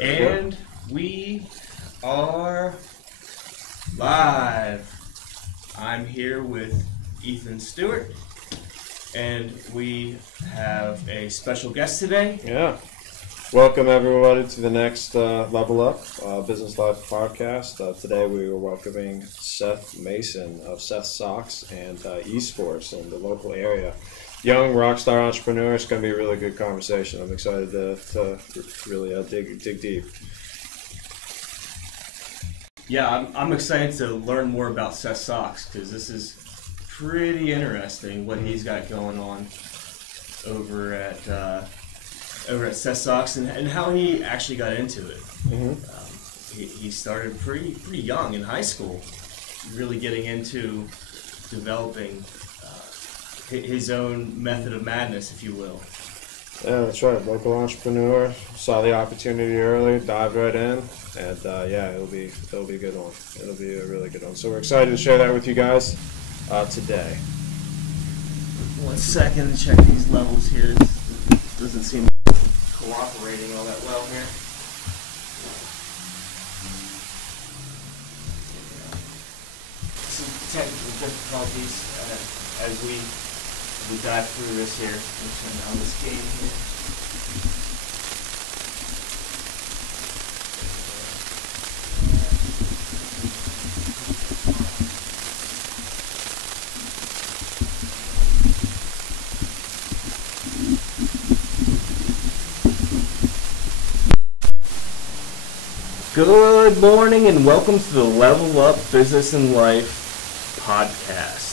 And we are live. I'm here with Ethan Stewart, and we have a special guest today. Yeah. Welcome, everybody, to the next Level Up Business Life podcast. Today we are welcoming Seth Mason of Seth Socks and Esports in the local area. Young rock star entrepreneur. It's going to be a really good conversation. I'm excited to really dig deep. Yeah, I'm excited to learn more about Seth Socks because this is pretty interesting what he's got going on over at Seth Socks and how he actually got into it. Mm-hmm. He started pretty young in high school, really getting into developing his own method of madness, if you will. Yeah, that's right. Local entrepreneur, saw the opportunity early, dived right in, and it'll be a good one. It'll be a really good one. So we're excited to share that with you guys today. 1 second to check these levels here. This doesn't seem cooperating all that well here. Some technical difficulties as we dive through this here. Let's turn down this game here. Good morning and welcome to the Level Up Business and Life podcast.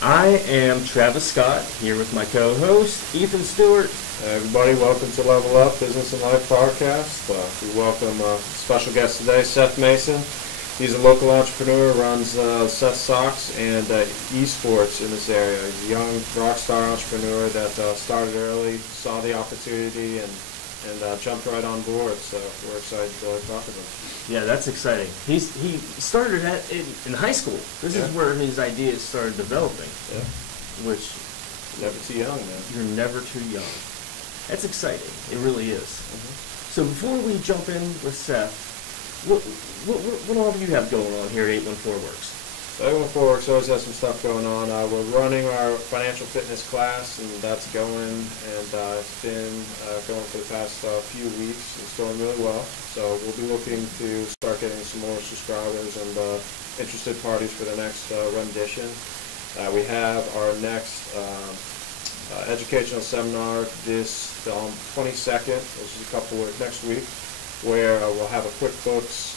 I am Travis Scott, here with my co-host, Ethan Stewart. Hey everybody, welcome to Level Up Business and Life podcast. We welcome a special guest today, Seth Mason. He's a local entrepreneur, runs Seth Socks and Esports in this area. He's a young rock star entrepreneur that started early, saw the opportunity, and jumped right on board, so we're excited to talk with him. Yeah, that's exciting. He started in high school. This is where his ideas started developing. Yeah. Which... Never too young, man. You're never too young. That's exciting. It really is. Mm-hmm. So before we jump in with Seth, what all do you have going on here at 814 Works? 814 Works always has some stuff going on. We're running our financial fitness class, and that's going, and it's been going for the past few weeks. It's going really well. So we'll be looking to start getting some more subscribers and interested parties for the next rendition. We have our next educational seminar this 22nd, which is next week, where we'll have a QuickBooks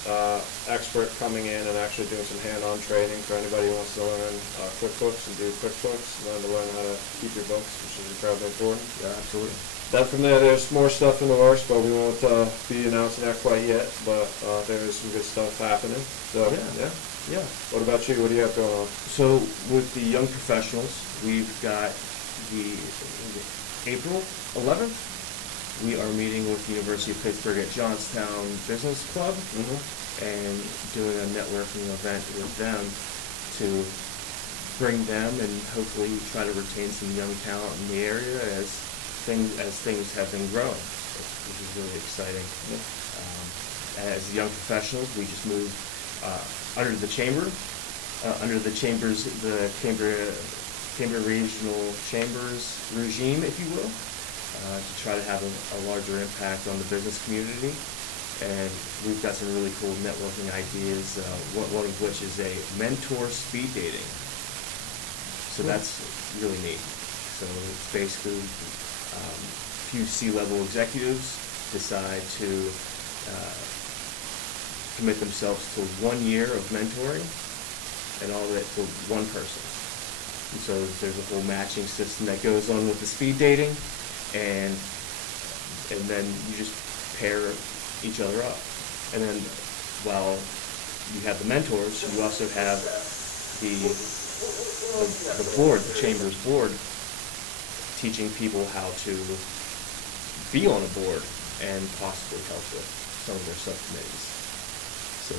expert coming in and actually doing some hand-on training for anybody who wants to learn QuickBooks and do QuickBooks, learn how to keep your books, which is incredibly important. Yeah, absolutely. Then from there, there's more stuff in the works, but we won't be announcing that quite yet, but there is some good stuff happening. So, yeah. What about you? What do you have going on? So with the young professionals, we've got the April 11th. We are meeting with the University of Pittsburgh at Johnstown Business Club and doing a networking event with them to bring them and hopefully try to retain some young talent in the area as things have been growing, which is really exciting. Yeah. As young professionals, we just moved under the Chamber Regional Chambers regime, if you will. To try to have a larger impact on the business community. And we've got some really cool networking ideas, one of which is a mentor speed dating. So that's really neat. So it's basically a few C-level executives decide to commit themselves to 1 year of mentoring and all of it for one person. And so there's a whole matching system that goes on with the speed dating. And then you just pair each other up. And then while you have the mentors, you also have the board, the Chamber's board, teaching people how to be on a board and possibly help with some of their subcommittees. So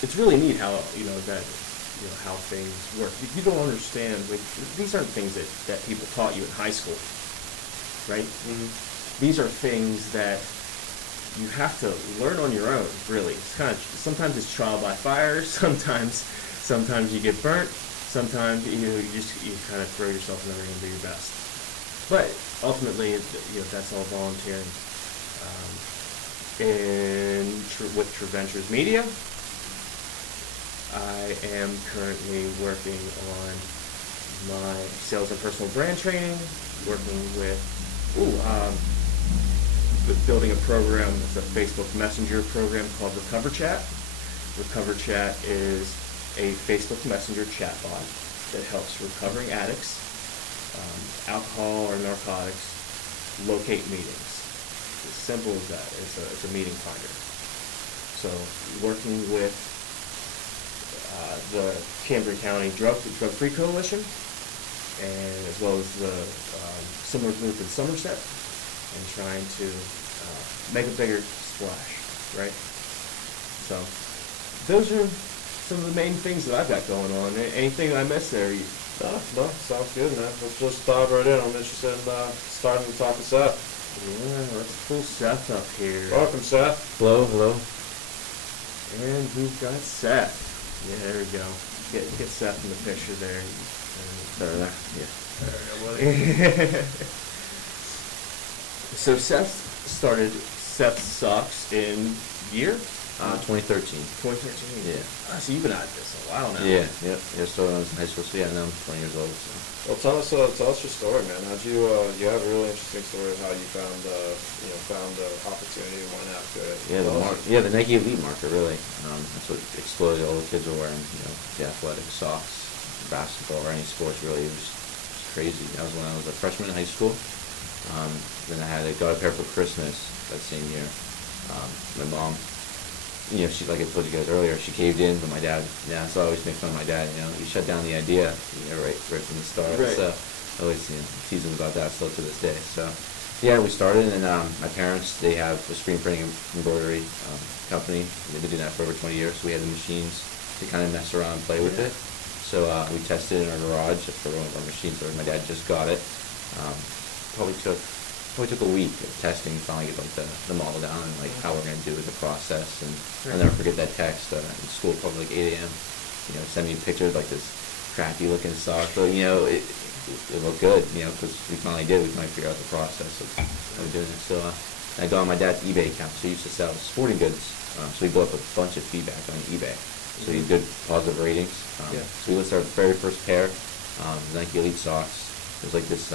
it's really neat how how things work. You don't understand. These aren't things that people taught you in high school. Right? Mm-hmm. These are things that you have to learn on your own, really. It's kind of, sometimes it's trial by fire, sometimes you get burnt, sometimes you kind of throw yourself in the ring and do your best. But ultimately, that's all volunteering. With True Ventures Media, I am currently working on my sales and personal brand training, working with building a program. It's a Facebook Messenger program called Recover Chat. Recover Chat is a Facebook Messenger chatbot that helps recovering addicts, alcohol or narcotics, locate meetings. As simple as that. It's a meeting finder. So working with the Camden County Drug-Free Coalition, and as well as the similar group in Somerset, and trying to make a bigger splash, right? So those are some of the main things that I've got going on. Anything I missed there? No, sounds good, man. Let's just dive right in. I'm interested in starting to talk to Seth. Yeah, let's pull Seth up here. Welcome, Seth. Hello. And we've got Seth. Yeah, there we go. Get Seth in the picture there. There. Yeah. There we go, buddy. So Seth started Seth's Socks in year? 2013. 2013. Yeah. So you've been at this a while now. Yeah. So when I was in high school, so now I'm 20 years old. So. Well, tell us your story, man. How'd you you have a really interesting story of how you found the opportunity and went after it. The Nike Elite marker really. That's what exploded. All the kids were wearing, the athletic socks, basketball or any sports really. It was crazy. That was when I was a freshman in high school. Then I got a pair for Christmas that same year. My mom, she, like I told you guys earlier, she caved in, but my dad, so I always make fun of my dad, he shut down the idea, right from the start. Right. So I always, tease him about that still to this day. So, yeah, we started, and my parents, they have a screen printing and embroidery company. They've been doing that for over 20 years, so we had the machines to kind of mess around and play with it. So we tested in our garage for one of our machines. So my dad just got it. Probably took a week of testing to finally get the model down and how we're gonna do with the process. And I'll never forget that text in school, probably 8 a.m. Send me pictures like this crappy looking sock, but it looked good, because we finally did. We finally figured out the process of doing it. So I got on my dad's eBay account. So he used to sell sporting goods. So he built up a bunch of feedback on eBay. So he did positive ratings. So we listed our very first pair, Nike Elite socks. It was like this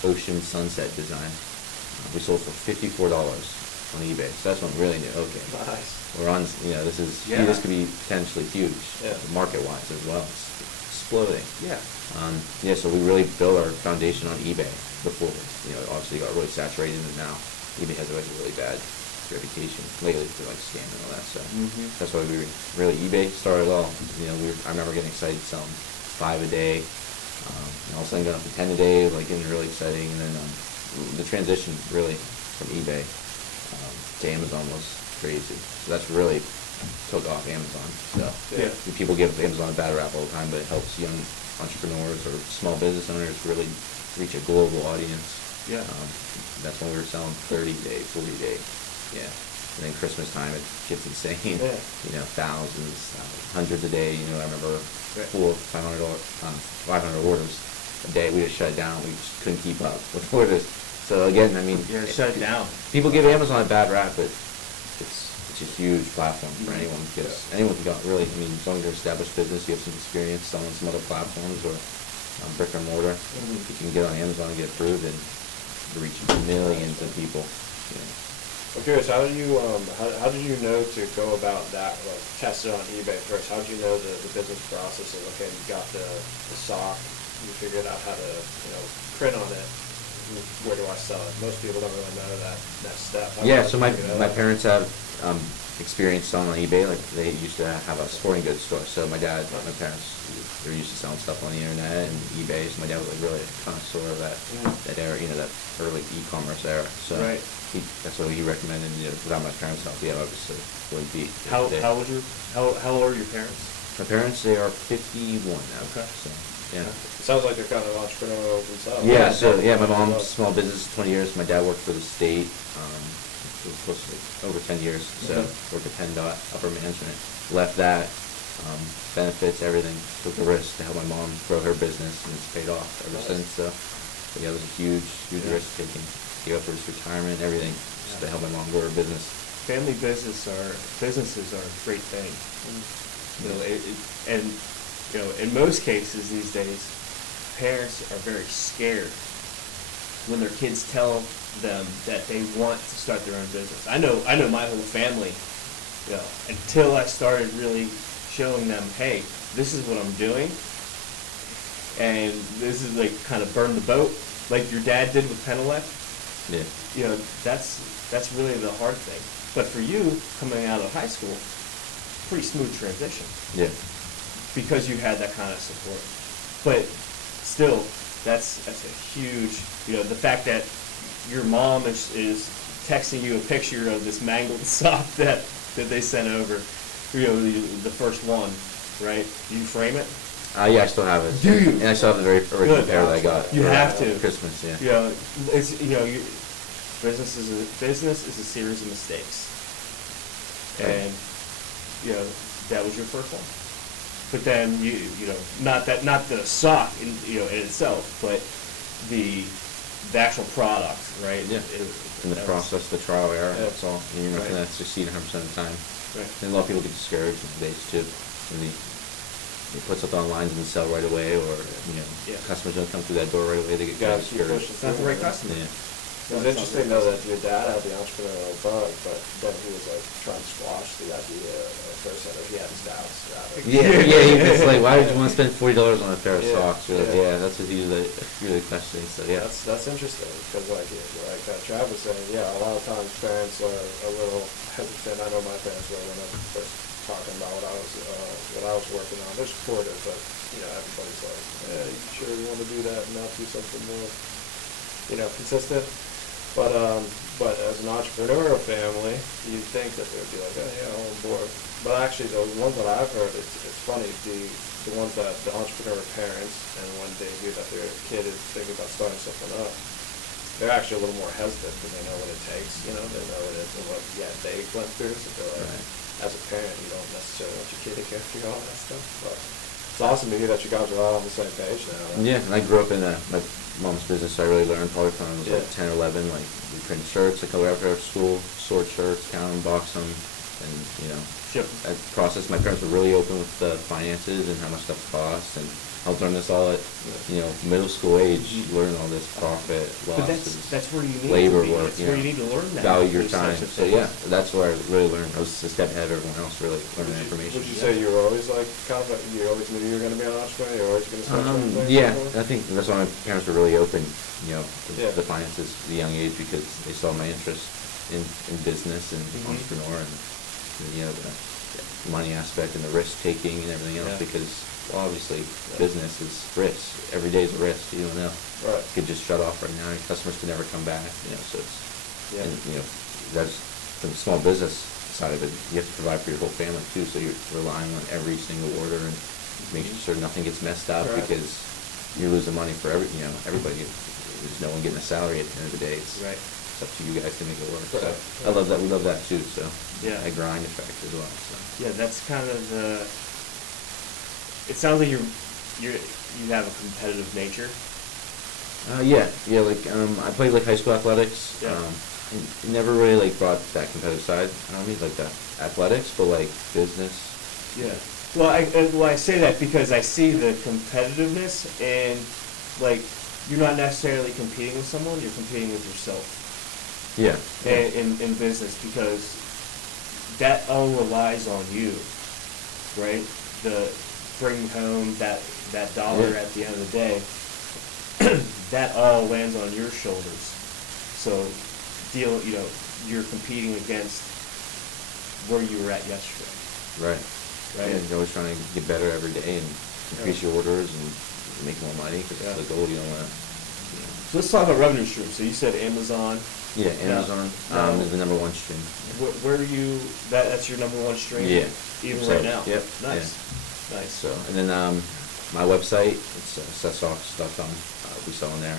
ocean sunset design. We sold for $54 on eBay. So that's when we really knew, okay, Nice. we're on, this could be potentially huge, market-wise as well. It's exploding. Yeah. So we really built our foundation on eBay before, obviously got really saturated, and now eBay has a really bad reputation lately for scamming and all that. So that's why we really, eBay started all. I remember getting excited selling 5 a day, and all of a sudden got up to 10 a day, getting really exciting, and then the transition really from eBay to Amazon was crazy. So that's really took off Amazon. So people give Amazon a bad rap all the time, but it helps young entrepreneurs or small business owners really reach a global audience. Yeah. That's when we were selling 30-day, 40-day. Yeah. And then Christmas time, it gets insane. Yeah. Thousands, hundreds a day. I remember 500 orders a day. We just shut it down. We just couldn't keep up with orders. So again, shut it down. People give Amazon a bad rap, but it's a huge platform for anyone, because anyone can go really. As long as you're an established business, you have some experience selling some other platforms or brick and mortar, you can get on Amazon and get approved and reach millions of people. I'm curious, how did you know to go about that? Test it on eBay first. How did you know the business process of, okay, you got the sock, you figured out how to print on it. Where do I sell it? Most people don't really know that step. So my parents have experience selling on eBay. They used to have a sporting goods store. So my parents, they're used to selling stuff on the internet and eBay. So my dad was really a connoisseur of that era, that early e-commerce era. So that's what he recommended. Without my parents' help, obviously wouldn't be. How old are your parents? My parents, they are 51 now. Okay. So, yeah. It sounds like they're kind of entrepreneurial themselves. Yeah, so my mom's small business 20 years. My dad worked for the state, it was close to over 10 years. So Okay. worked at PennDOT, upper management. Left that, benefits, everything. Took the risk to help my mom grow her business, and it's paid off ever Nice. since. So yeah, it was a huge Yeah. risk taking. Gave up his retirement, everything, just to help my mom grow her business. Family businesses are a great thing. You know, and you know, in most cases these days, parents are very scared when their kids tell them that they want to start their own business. I know my whole family, you know, until I started really showing them, hey, this is what I'm doing, and this is like kind of burn the boat, like your dad did with Penelec. Yeah. You know, that's really the hard thing. But for you, coming out of high school, pretty smooth transition Yeah. because you had that kind of support. But still, that's a huge, you know, the fact that your mom is texting you a picture of this mangled sock that they sent over, you know, the first one, right? Do you frame it? Yeah, I still have it. Do you? And I still have the very original Good. pair that I got. You for, have to. Christmas, yeah. You know, it's, you know, business is a series of mistakes. Right. And, you know, that was your first one. But then you know, not the sock in, you know, in itself, but the actual product, right? Yeah. In the process, the trial error, Yeah. that's all. And you're not Right. going to succeed 100% of the time. Right. And a lot of people get discouraged these days too. When they put something online and doesn't sell right away, or you know, Yeah. customers don't come through that door right away. They get kind Gotta of keep discouraged. pushing It's not the right customer. Yeah. It was interesting though that your dad had the entrepreneurial bug, but then he was like trying to squash the idea at first that he had his doubts about it. Yeah. It's like, why would you want to spend $40 on a pair of Yeah, socks? You're like, yeah. yeah, that's what he was really questioning. So yeah. That's interesting because like Trav was saying, yeah, a lot of times parents are a little hesitant. I know my parents were when I was first talking about what I was working on. They're supportive, but you know, everybody's like, yeah, you sure you want to do that and not do something more, you know, consistent? But as an entrepreneurial family, you'd think that they would be like, oh yeah, I'm on board. But actually, the ones that I've heard, it's funny, the ones that the entrepreneur parents, and when they hear that their kid is thinking about starting something up, they're actually a little more hesitant because they know what it takes, you know, they know what it is and what, yeah, they went through, so they're like, Right. as a parent, you don't necessarily want your kid to go through all that stuff, but it's awesome to hear that you guys are all on the same page now. Yeah, and I grew up in my mom's business, so I really learned probably from I was like Yeah. 10 or 11, like we print shirts, like go after school, sort shirts, count them, box them, and you know, Ship. that process. My parents were really open with the finances and how much stuff costs, and I was learning this all at, you know, middle school age. You learn all this profit, But losses, that's where you need labor to be. work, That's you where know, you need to learn that. value your those time. types of So things. yeah, that's where I really learned. I was a step ahead of everyone else, really learning that information. Would you say you were always like confident, you always knew you were going to be an entrepreneur, you were always going to start something? Yeah, I think that's why my parents were really open, you know, to Yeah. the finances at a young age, because they saw my interest in business and Mhm. entrepreneur, and you know, the money aspect and the risk taking and everything else. Yeah. Because well, obviously business is risk. Every day is a risk. You don't know. Right. You could just shut off right now. Your customers could never come back. You know, so it's Yeah. and you know, that's from the small business side of it. You have to provide for your whole family too, so you're relying on every single order and making sure nothing gets messed up. Right. Because you're losing money for everybody. There's no one getting a salary at the end of the day. It's Right. it's up to you guys to make it work. Right. So I love that. We love that too. So Yeah. a grind effect as well. So. Yeah, that's kind of the. It sounds like you have a competitive nature. Yeah, like I played like high school athletics. Yeah. I never really like brought that competitive side. I don't mean like that athletics, but like business. Yeah. Well, I say that because I see the competitiveness, and like you're not necessarily competing with someone; you're competing with yourself. Yeah. In business, because that all relies on you, right? The bringing home that dollar Yeah. at the end of the day, that all lands on your shoulders. So you're competing against where you were at yesterday. Right. Right. And you're always trying to get better every day and increase your orders and make more money, because Yeah. it's the goal. You don't want to. So let's talk about revenue streams. So you said Amazon. Yeah, Amazon Now- is the number one stream. Where are you? That's your number one stream. Yeah. Even So, right now. Yep. Nice. Nice. So, and then my website, it's sethsocks.com. We sell on there.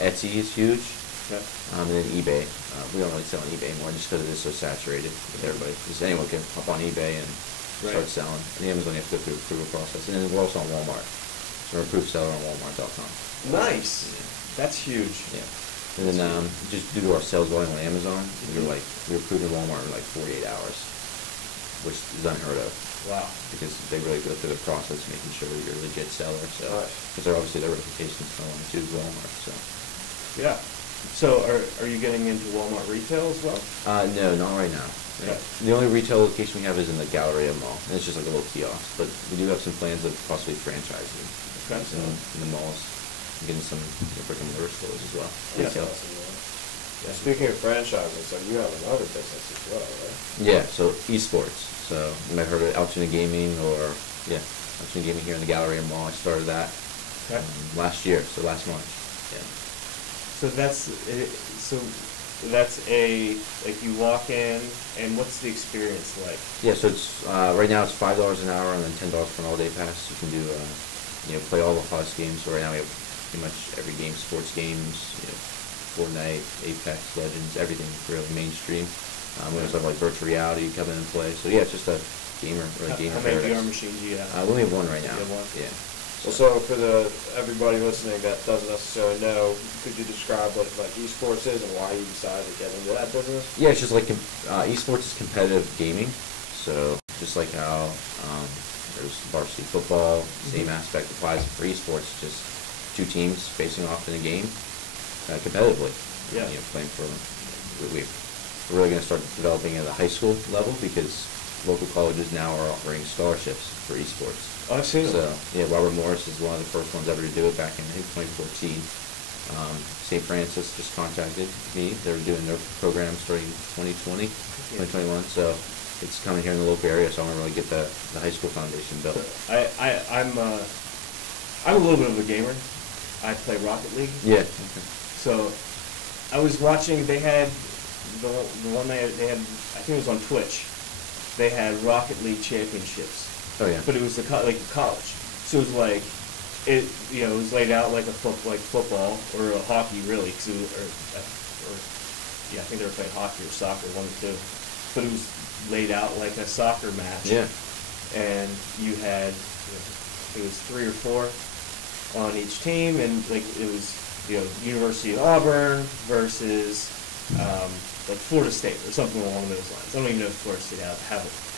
Etsy is huge. Okay. And then eBay. We don't really sell on eBay anymore just because it is so saturated with everybody. Because anyone can hop on eBay and start selling. And Amazon, you have to go through the approval process. And then we're also on Walmart. So we're an approved seller on Walmart.com. Nice. Yeah. That's huge. Yeah. And then just due to our sales volume on Amazon, we were approved in Walmart in like 48 hours, which is unheard of. Wow. Because they really go through the process, making sure you're a legit seller. So, because they're obviously their reputation is going to Walmart. So. Yeah. So are you getting into Walmart retail as well? No, not right now. Okay. The only retail location we have is in the Galleria Mall, and it's just like a little kiosk. But we do have some plans of possibly franchising in the malls, and getting some brick and mortar stores as well. Yeah. Yeah. Speaking of franchising, so you have another business as well, right? Yeah. So esports. So you might have heard of Altitude Gaming Altitude Gaming here in the Galleria Mall. I started that last year, so last March. Yeah. So that's like you walk in, and what's the experience like? Yeah, so it's right now it's $5 an hour and then $10 for an all-day pass. You can do play all the hottest games. So right now we have pretty much every game, sports games, Fortnite, Apex Legends, everything really mainstream. We also have like virtual reality you come in and play. So yeah, it's just a gamer How many VR machines do you have? We only have one right now. You have one? Yeah. Well, so for everybody listening that doesn't necessarily know, could you describe what like esports is and why you decided to get into that business? Yeah, it's just like esports is competitive gaming. So just like how there's varsity football, same aspect applies for esports. Just two teams facing off in a game competitively. Yeah. Playing for. We're really going to start developing at the high school level because local colleges now are offering scholarships for esports. Oh, I've seen it. So, yeah, Robert Morris is one of the first ones ever to do it back in, I think, 2014. St. Francis just contacted me. They're doing their program starting 2020, 2021. So it's coming here in the local area, so I want to really get the high school foundation built. I'm a little bit of a gamer. I play Rocket League. Yeah. Okay. So I was watching, they had the one they had, I think it was on Twitch. They had Rocket League championships. Oh yeah. But it was like college, so it was like it was laid out like football or a hockey really, cause I think they were playing hockey or soccer, one of the two. But it was laid out like a soccer match. Yeah. And you had it was 3 or 4 on each team, and like it was University of Auburn versus like Florida State or something along those lines. I don't even know if Florida State has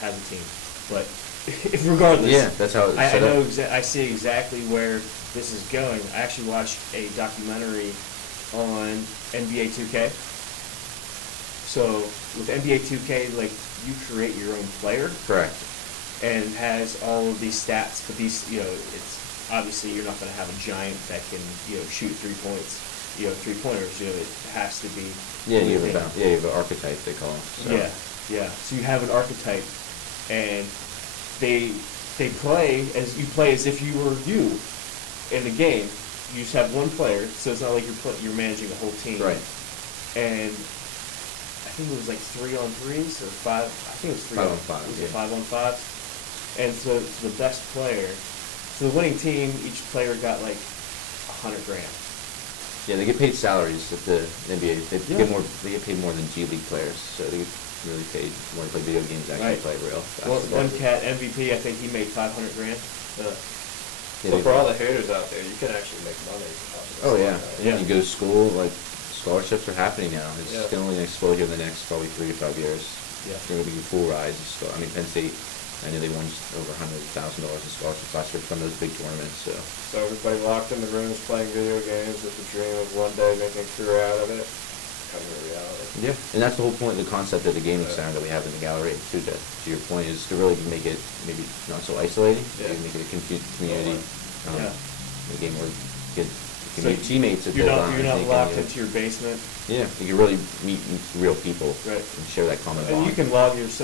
a team, but regardless, yeah, that's how it's set up. I see exactly where this is going. I actually watched a documentary on NBA 2K. So with NBA 2K, like you create your own player, correct, and it has all of these stats. But these, it's obviously you're not going to have a giant that can shoot 3 points. 3-pointers. It has to be. Yeah, you have an archetype they call them. So. Yeah. So you have an archetype, and they play as if you were you in the game. You just have one player, so it's not like you're managing a whole team. Right. And I think it was like 3-on-3s or 5. I think it was 5-on-5. It was 5-on-5s. And so the best player, so the winning team, each player got like $100,000. Yeah, they get paid salaries at the NBA. They get paid more than G League players, so they get really paid more to play video games than actually play real. Well, one cat MVP, I think he made $500,000. But for all the haters out there, you can actually make money. Oh yeah, right? You go to school, like scholarships are happening now. It's going to only explode here in the next probably 3 to 5 years. Yeah, it's going to be a full rise. I mean, Penn State, I know they won over $100,000 in scholarships last year from those big tournaments. So everybody locked in the rooms playing video games with the dream of one day making a career out of it. Coming to reality. Yeah, and that's the whole point of the concept of the gaming center that we have in the gallery. To your point, is to really make it maybe not so isolating. Yeah. Make it a community. The game where you can meet teammates. You're not locked into your basement. Yeah, you can really meet real people. Right. And share that common bond. And you can log into.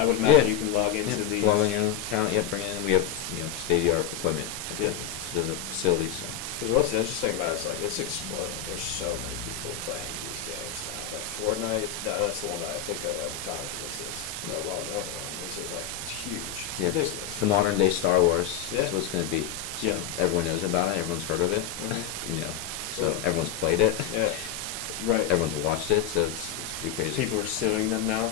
I would imagine you can log into the. Log on your own account. Yeah, bring it in. We have state-of-the-art equipment. Yeah. There's a facility. So. Because what's interesting about it is like it's exploding. There's so many people playing these games now. Like Fortnite, that's the one that I think of every time. This is no well-known one. This is like huge. Yeah. The modern day Star Wars. Yeah. That's what it's going to be. Yeah. Everyone knows about it. Everyone's heard of it. Mm-hmm. So everyone's played it. Yeah. Right. everyone's watched it, so it's pretty crazy. People are suing them now.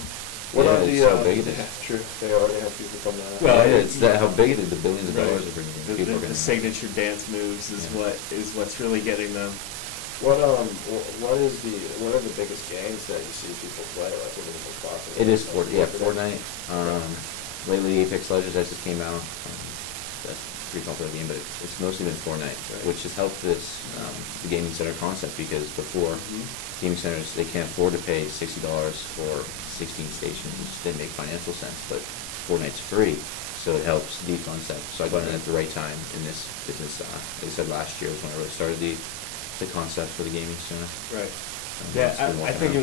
What Yeah, are the, it's how big it is. Yeah, true, they already have people come to that. Well, Yeah, it's that how big it is. The billions of Right. dollars are bringing. The, People the, are the gonna. signature dance moves is Yeah. what's really getting them. What are the biggest games that you see people play? Like, what are the most popular? It is Like, Fortnite. Lately, Apex Legends actually came out. That's a pretty popular game, but it's mostly been Fortnite, Right. which has helped this the gaming center concept because before gaming centers they can't afford to pay $60 for 16 stations. It just didn't make financial sense. But Fortnite's free, so it helps the concept. So I got in at the right time in this business. Like I said, last year was when I really started the concept for the gaming center. Right. It's Yeah, been I working think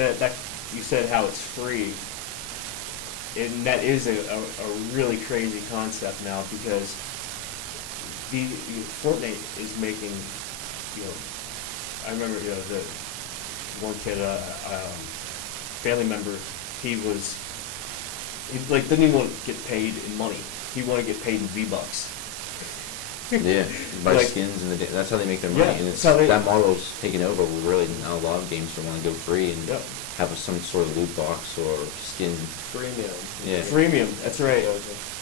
out. that you said how it's free, and that is a really crazy concept now because the Fortnite is making, I remember the one kid, family member, he didn't even want to get paid in money. He wanted to get paid in V-Bucks. Yeah, buy Like- skins and that's how they make their money. Yeah, And it's so they- that model's taken over. We're really now a lot of games want to go free and Yep. have some sort of loot box or skin Premium. Yeah. Freemium, that's right.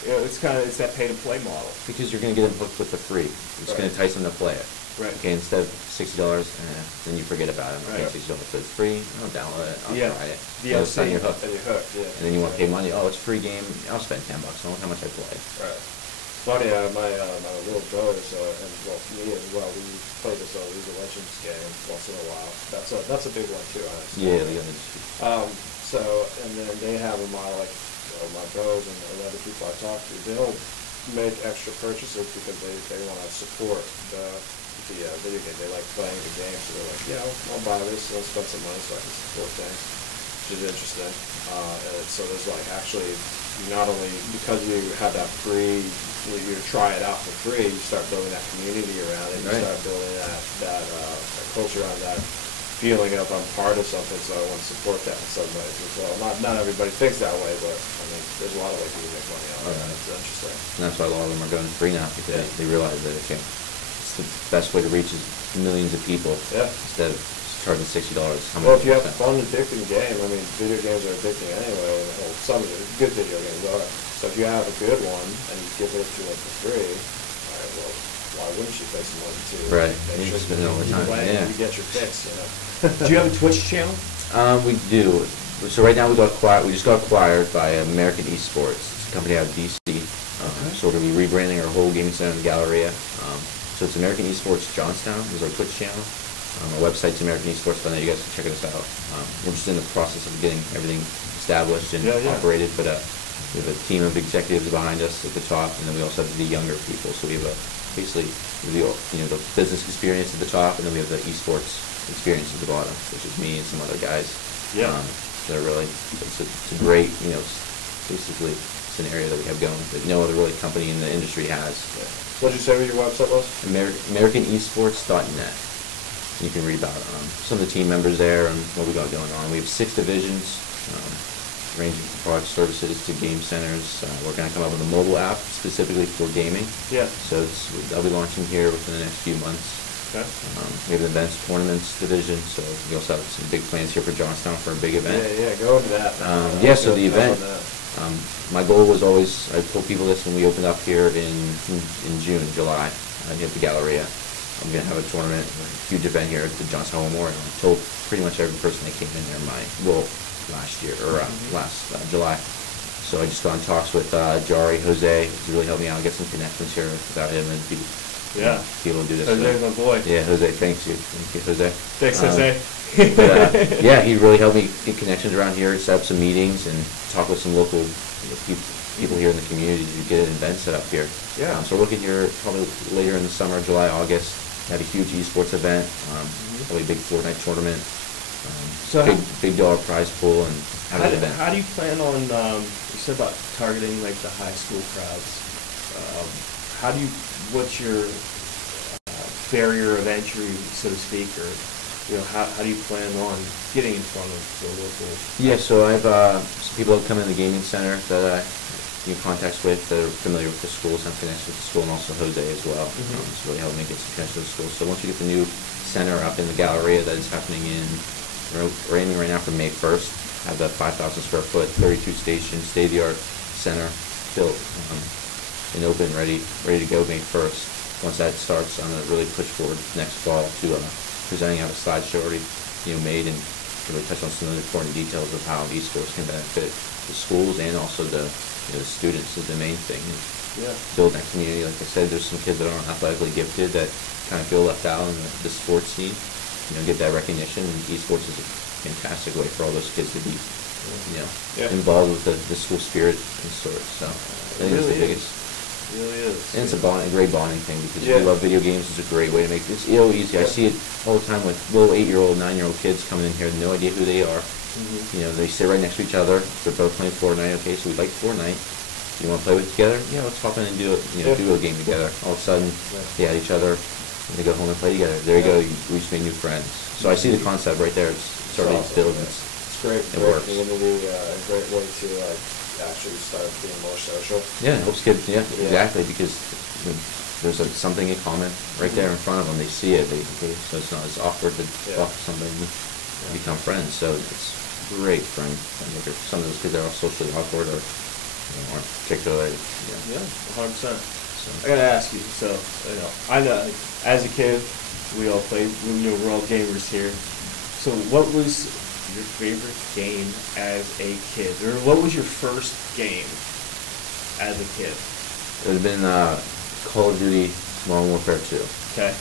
It's that pay-to-play model. because you're going to get them hooked with the free. It's going to Right. entice them to play it. Right. Okay, instead of $60, then you forget about it. Okay, Right. $60, but it's free. I'll download it. I'll Yeah. try it. The All of a sudden DLC. you're hooked. And you're hooked, yeah. And then you want to pay money. Oh, it's a free game. I'll spend $10. I don't know how much I play. Right. Funny, my little brothers, and well, me as well, we play this League of Legends game once in a while. That's a big one too, honestly. Yeah, the other industry. So, and then they have a model, like, my bros and the other people I talk to, they'll make extra purchases because they want to support the video game. They like playing the game, so they're like, yeah, I'll buy this, I'll spend some money so I can support things, which is interesting. And so there's like, actually, you not only, because you have that free, you try it out for free, you start building that community around it, you Right. start building that culture around that feeling of I'm part of something, so I want to support that in some ways as well. Not everybody thinks that way, but I mean, there's a lot of ways you can make money out of that. It's interesting. And that's why a lot of them are going free now because Yeah. they realize that it's the best way to reach is millions of people Yeah. instead of charging $60. How Well, much if you have a spend. fun, addicting game, I mean, video games are addicting anyway. Well, some of the good video games are. So if you have a good one and you give it to them for free, all right, well, why wouldn't you pay some money to Right. make You sure spend it all the you time, play yeah. and you get your fix, you know? Do you have a Twitch channel? We do. So right now we just got acquired by American Esports. It's a company out of DC. So we're going to be rebranding our whole gaming center in the Galleria. So it's American Esports Johnstown is our Twitch channel. Our website's American Esports, but you guys can check us out. We're just in the process of getting everything established and Yeah, yeah. operated, but we have a team of executives behind us at the top, and then we also have the younger people. So we have basically the business experience at the top, and then we have the esports experience at the bottom, which is me and some other guys. Yeah. They're really it's a great basically it's an area that we have going that no other really company in the industry has. What did you say your website was? AmericanEsports.net. You can read about some of the team members there and what we got going on. We have 6 divisions, ranging from product services to game centers. We're going to come up with a mobile app specifically for gaming. Yeah. So that'll be launching here within the next few months. Okay. We have an events, tournaments division, so we also have some big plans here for Johnstown for a big event. Yeah, go into that. Yeah, so the Go event, on that. my goal was always, I told people this when we opened up here in July, at the Galleria. I'm going to have a tournament, a huge event here at the Johnstown Memorial. I told pretty much every person that came in there last year, or last July. So I just got in talks with Jari, Jose, he's really helped me out, get some connections here without him and be able to do this. Jose's my boy. Yeah, Jose, thank you, Jose. Thanks, Jose. Yeah, he really helped me get connections around here, set up some meetings, and talk with some local people here in the community to get an event set up here. Yeah. So we're looking here probably later in the summer, July, August, have a huge esports event, probably a big Fortnite tournament, So big dollar prize pool, and have an event. How do you plan on, you said about targeting like the high school crowds. What's your barrier of entry, so to speak, or how do you plan on getting in front of the local? Yeah, so I have some people that come in the gaming center that contacts with that are familiar with the schools, have connections with the school, and also Jose as well. It's really helped me get some connections with the school. So once we get the new center up in the Galleria that is happening we're aiming right now for May 1st, have that 5,000 square foot, 32 station, state-of-the-art center built and open, ready to go May 1st. Once that starts, I'm going to really push forward next fall to presenting out a slideshow already made, and really touch on some of the important details of how esports can benefit the schools and also the students is the main thing. And build that community. Like I said, there's some kids that aren't athletically gifted that kind of feel left out in the sports scene. Get that recognition, and esports is a fantastic way for all those kids to be, involved with the school spirit and sort. So I think that's the biggest. It really is. And it's a great bonding thing because if you love video games, it's a great way to make this easy. I see it all the time with little 8-year-old, 9-year-old kids coming in here, no idea who they are. They sit right next to each other. They're both playing Fortnite. Okay, so we like Fortnite. You want to play with together? Yeah, let's hop in and do a game together. All of a sudden, they had each other, and they go home and play together. There you go. You just made new friends. So I see the concept right there. It's already built. It's great. It works. Community, a great way to actually start being more social. Yeah, it helps kids. Yeah, exactly, because there's something in common right there in front of them. They see it. So it's not as awkward to talk to somebody and become friends. So it's great friend maker. Some of those kids are all socially awkward or aren't particularly. 100%. So I gotta ask you. So I know as a kid we all played. We're all gamers here. So what was your favorite game as a kid, or what was your first game as a kid? It would have been Call of Duty Modern Warfare 2. Okay.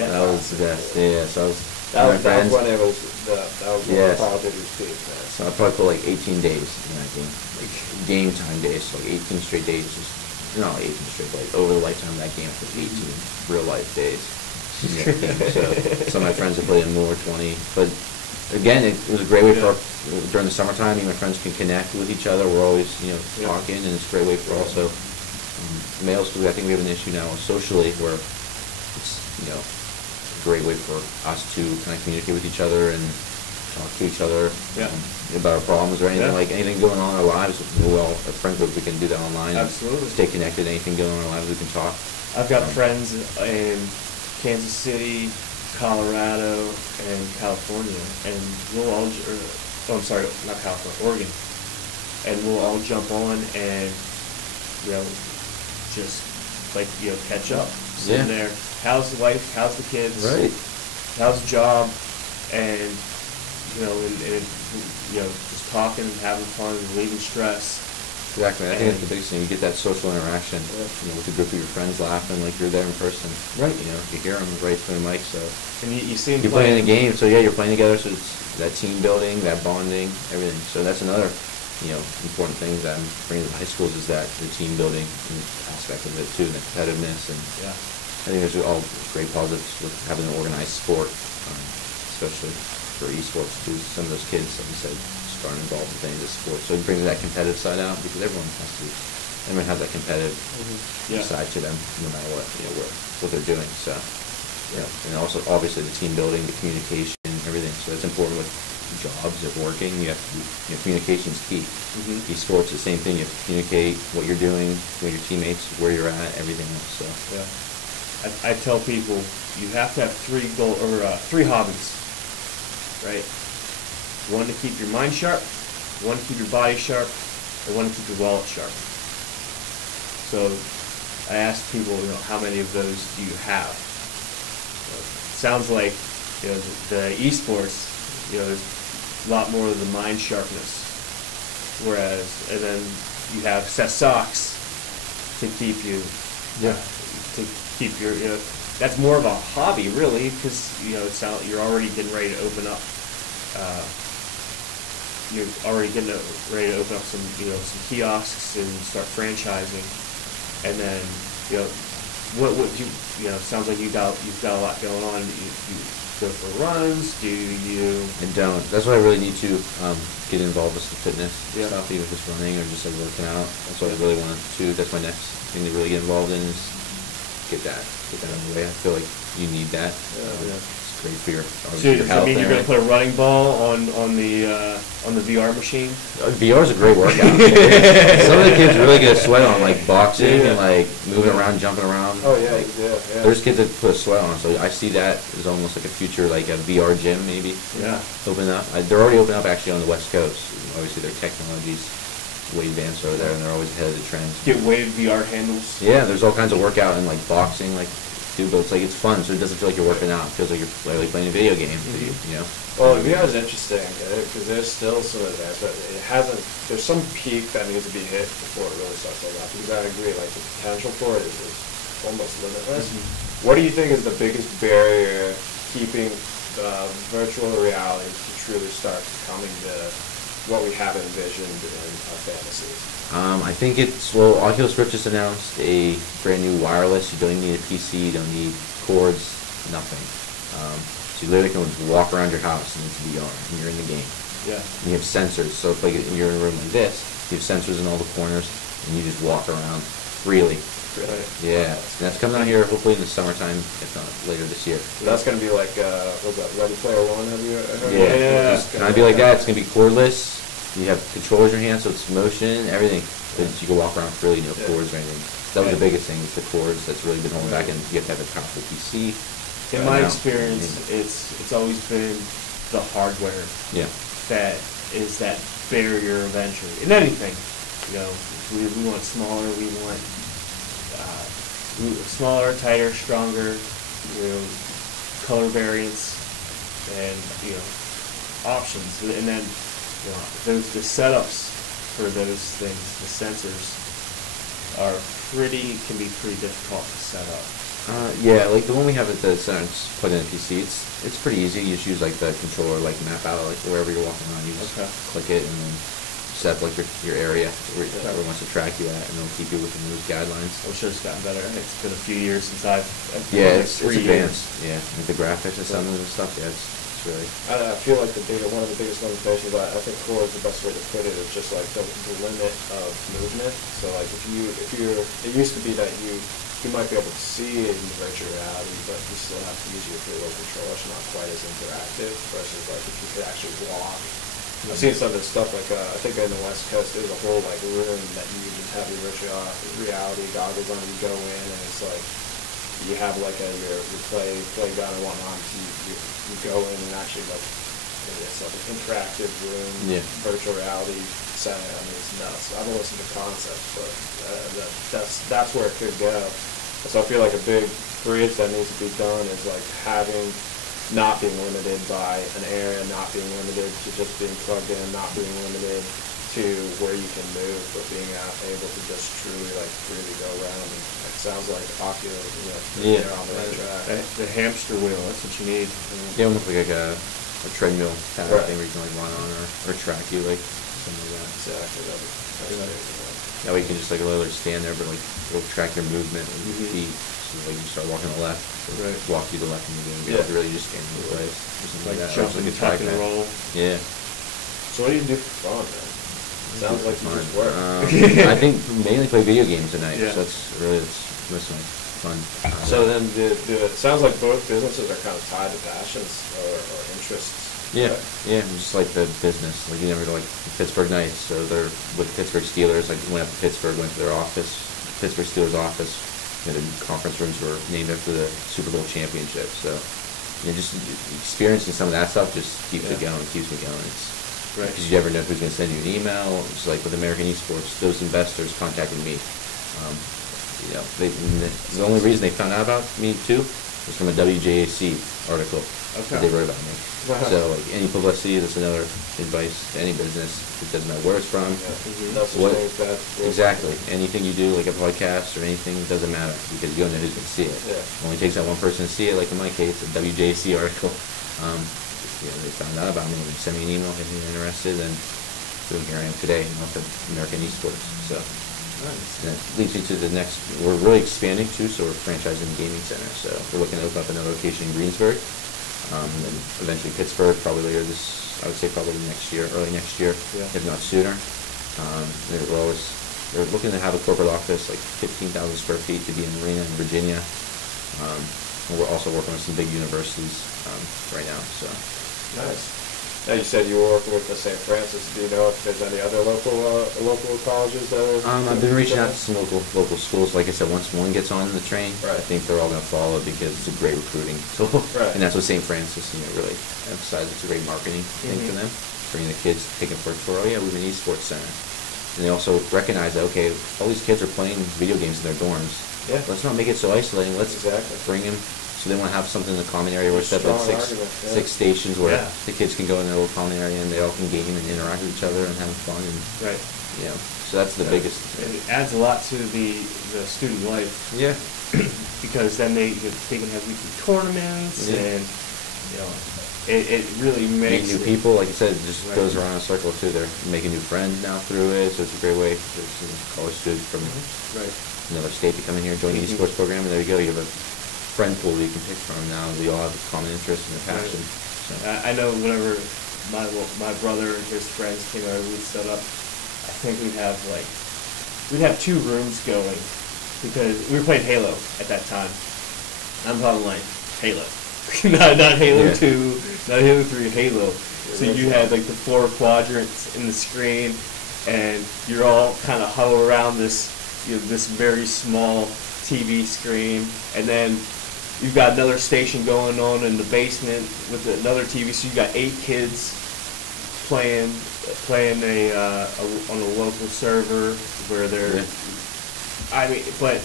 That was the best. Yeah, so that was when it was when Call of Duty peak, man. So I probably put like 18 days in that game. Like game time days, so like 18 straight days. Not 18 straight, but like over the lifetime of that game, for 18 real life days. So some of my friends have played in more 20, but again, it was a great way for during the summertime. My friends can connect with each other. We're always talking, and it's a great way for also males. Because I think we have an issue now socially where it's a great way for us to kind of communicate with each other and talk to each other about our problems or anything going on in our lives. We're all a friend group. We can do that online. Absolutely. Stay connected. Anything going on in our lives, we can talk. I've got friends in Kansas City, Colorado, and California, and we'll all, I'm sorry, not California, Oregon, and we'll all jump on and, just catch up. Sitting there, how's the wife, how's the kids, right? How's the job, and, just talking and having fun and relieving stress. Exactly. I think that's the biggest thing. You get that social interaction, with a group of your friends laughing like you're there in person. Right. You hear them right through the mic. So. And you see them you're playing a game. So you're playing together. So it's that team building, that bonding, everything. So that's another, important thing that I'm bringing to the high schools is that the team building aspect of it too, and the competitiveness. And I think there's all great positives with having an organized sport, especially for esports too. Some of those kids, like you said, aren't involved in things as sports, so it brings that competitive side out because everyone has that competitive side to them, no matter what they're doing. So, and also obviously the team building, the communication, everything. So it's important with jobs, if working, you have to communication is key. Esports, the same thing. You have to communicate what you're doing with your teammates, where you're at, everything else. So I tell people you have to have three hobbies, right? One to keep your mind sharp, one to keep your body sharp, and one to keep your wallet sharp. So I asked people, how many of those do you have? Sounds like, the esports, there's a lot more of the mind sharpness. And then you have set socks to keep you, to keep your, that's more of a hobby really, because you're already getting ready to open up. You're already getting ready to open up some kiosks and start franchising, and then what you sounds like you've got a lot going on. You go for runs? Do you? I don't. That's why I really need to get involved with some fitness stuff, even if it's running or just working out. That's what I really want to. That's my next thing to really get involved in is get that out of the way. I feel like you need that. great for your, So obviously, does your that health. mean you're and going to put a running ball on the VR machine? VR is a great workout. Some of the kids really get a sweat on, like boxing and like moving around, jumping around. Oh yeah, Like, yeah. there's kids that put a sweat on, so I see that as almost like a future, like a VR gym maybe. Yeah. Open up. They're already opening up actually on the West Coast. Obviously, their technology's way advanced over there, and they're always ahead of the trend. Get weighted VR handles. Yeah, there's all kinds of workout and like boxing, like too, but it's fun, so it doesn't feel like you're working out. It feels like you're literally playing a video game. You know. Well, VR is interesting because there's still some advanced, but it hasn't. There's some peak that needs to be hit before it really starts to up. Because I agree, like the potential for it is almost limitless. What do you think is the biggest barrier keeping virtual reality to truly start becoming what we have envisioned in our fantasies? I think Oculus Rift just announced a brand new wireless. You don't even need a PC, you don't need cords, nothing. So you literally can walk around your house and it's VR, and you're in the game. Yeah. And you have sensors, so if you're in a room like this, you have sensors in all the corners, and you just walk around freely. Really? Yeah, and that's coming out here hopefully in the summertime, if not later this year. So that's going to be like, what's that, Ready Player One? Have you heard? Yeah, it's gonna be like that. It's gonna be cordless. You have controllers in your hand, so it's motion, everything. But you can walk around freely, no cords or anything. That was the biggest thing, is the cords. That's really been holding back, and you have to have a powerful PC. In my experience, it's always been the hardware that is that barrier of entry in anything. You know, we want smaller, we want smaller, tighter, stronger, color variants, and options, and then the setups for those things, the sensors can be pretty difficult to set up. Yeah, like the one we have at the center, it's put in a PC. It's pretty easy. You just use like the controller, like map out like wherever you're walking around. You just click it and then set up like your area where it wants to track you at, and it'll keep you within those guidelines. I'm sure it's gotten better. It's been a few years since I've it's advanced. Yeah, like the graphics and some of the stuff. Yeah, it's really. I feel like one of the biggest limitations, I think core is the best way to put it, is just like the limit of movement. So like it used to be that you might be able to see it in virtual reality, but you still have to use your remote controller. It's not quite as interactive versus like if you could actually walk. I've seen some of this stuff, like I think in the West Coast there's a whole like room that you just have your virtual reality goggles on. You go in and it's like you have like your play gun and whatnot. You go in and actually like it's like an interactive room, virtual reality center. I mean, it's nuts. I haven't listened to concepts, but that's where it could go. So I feel like a big bridge that needs to be done is like not being limited by an area, not being limited to just being plugged in, not being limited to where you can move, but being able to just truly like freely go around. And it sounds like Oculus, they're on the right track. The hamster wheel, that's what you need. Yeah, almost like a treadmill kind of thing where you can like run on or track you, like something like that. Exactly. That way you can just like literally stand there, but like it'll track your movement with your feet. So like you start walking to the left, walk you to the left, and you're gonna be able to really just stand in place. Or something like that. Jump and tuck and roll. Yeah. So what do you do for fun, man? Sounds like you just work. I think mainly play video games at night. So that's most of my fun. So then it sounds like both businesses are kind of tied to passions or interests. Yeah, just like the business. Like you never go like the Pittsburgh Knights, so they're with the Pittsburgh Steelers. Like went up to Pittsburgh, went to their office, Pittsburgh Steelers office. The conference rooms were named after the Super Bowl championship. So just experiencing some of that stuff just keeps it going, keeps me going. It's because you never know who's going to send you an email. Just like with American Esports, those investors contacted me. The only reason they found out about me too was from a WJAC article that they wrote about me. So like any publicity, that's another advice to any business. It doesn't matter where it's from. Exactly. Anything you do, like a podcast or anything, doesn't matter because you don't know who's going to see it. It only takes that one person to see it. Like in my case, a WJAC article. They found out about me and they sent me an email if you're interested, and so here I am today with American Esports. So that leads me to the next. We're really expanding too, so we're franchising the gaming center. So we're looking to open up another location in Greensburg, and eventually Pittsburgh, probably later I would say probably next year, early next year, if not sooner. They're looking to have a corporate office, like 15,000 square feet, to be in Marina in Virginia. we're also working with some big universities right now. So. Nice. Now you said you were working with the St. Francis. Do you know if there's any other local colleges that are? I've been reaching out to some local schools. Like I said, once one gets on the train, right. I think they're all going to follow because it's a great recruiting tool. Right. And that's what St. Francis, really emphasizes. It's a great marketing thing for them. Bringing the kids, taking for a tour. Oh yeah, we have an esports center. And they also recognize that, okay, all these kids are playing video games in their dorms. Yeah. Let's not make it so isolating. Let's bring them. So they want to have something in the common area where it's like six stations where the kids can go in their little common area and they all can game and interact with each other and have fun. And, so that's the biggest. It adds a lot to the student life. Yeah. Because then they can have weekly tournaments and it really makes meet new people. Like you said, it just goes around in a circle too. They're making new friends now through it, so it's a great way. There's some college students from another state to come in here and join the esports program, and there you go. You have a friend pool that you can pick from now. We all have a common interest and a passion. So. I know whenever my brother and his friends came over, we'd set up. I think we'd have 2 rooms going because we were playing Halo at that time. I'm talking like Halo, not Halo 2, not Halo 3, Halo. So you had like the 4 quadrants in the screen, and you're all kind of huddled around this this very small TV screen, and then you've got another station going on in the basement with another TV. So you've got 8 kids playing on a local server where they're. I mean, but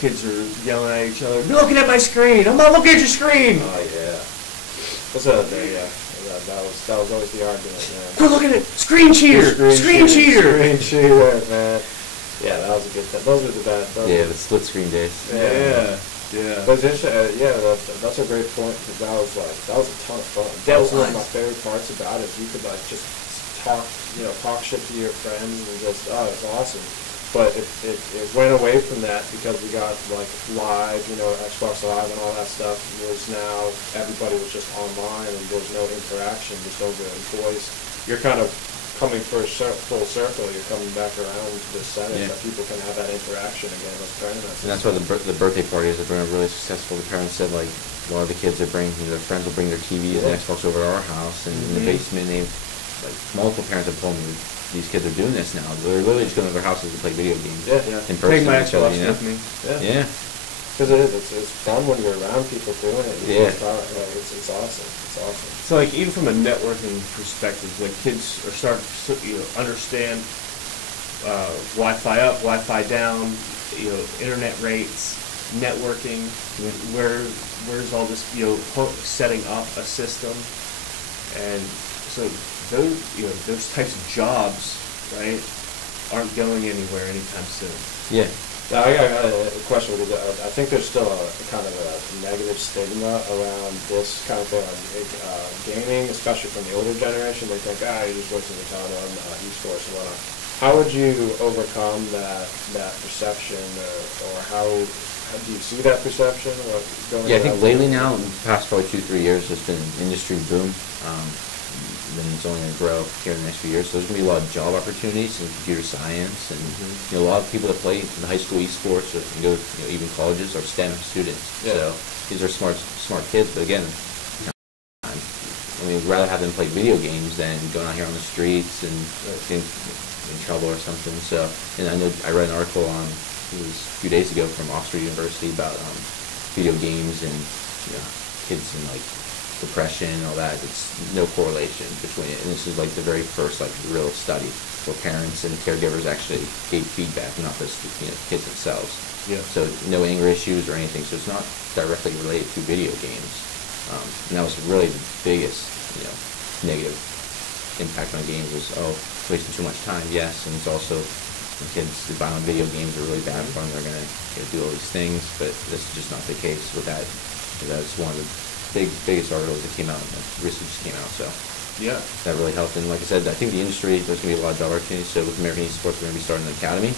kids are yelling at each other. You're looking at my screen. I'm not looking at your screen. Oh yeah. What's the other thing? Yeah. That was always the argument, man. Quit looking at screen cheater. Screen cheater. Screen cheater, man. Yeah, that was a good time. Those were the best. The split screen days. Yeah. But that's a great point. That was a ton of fun. That was one of my favorite parts about it. You could just talk shit to your friends and just it's awesome. But it went away from that because we got live, Xbox Live and all that stuff. Now everybody was just online and there was no interaction, just over voice. You're kind of coming full circle. You're coming back around to the setting that people can have that interaction again with tournaments. And that's why the birthday parties have been really successful. The parents said a lot of the kids are bringing their friends will bring their TVs and Xbox over to our house and in the basement. Multiple parents have told me these kids are doing this now. They're literally just going to their houses to play video games. In person. Take my Xbox with me. Yeah. Because it's fun when you're around people doing it. It's awesome. It's awesome. So even from a networking perspective, kids are starting to understand Wi-Fi up, Wi-Fi down, internet rates, networking. Where's all this setting up a system, and so those types of jobs, right, aren't going anywhere anytime soon. Yeah. Now, I got a question because I think there's still a kind of a negative stigma around this kind of thing, gaming, especially from the older generation. They think, you're just wasting your time on esports and whatnot. How would you overcome that perception, or how do you see that perception? I think lately now, in the past probably 2-3 years, there's been an industry boom. Then it's only going to grow here in the next few years. So there's going to be a lot of job opportunities in computer science, and a lot of people that play in the high school esports or go even colleges are STEM students. Yeah. So these are smart kids. But again, we'd rather have them play video games than going out here on the streets and getting in trouble or something. So, and I read an article it was a few days ago from Oxford University about video games and kids and depression and all that. It's no correlation between it, and this is the very first real study where parents and caregivers actually gave feedback, not just kids themselves. Yeah. So no anger issues or anything. So it's not directly related to video games, and that was really the biggest negative impact on games was wasting too much time. Yes, and it's also kids that buy on video games are really bad for them. They're going to do all these things, but this is just not the case with that. That's one of the biggest articles that came out, recently just came out, so that really helped. And like I said, I think the industry, there's going to be a lot of job opportunities. So with American Esports, we're going to be starting an academy.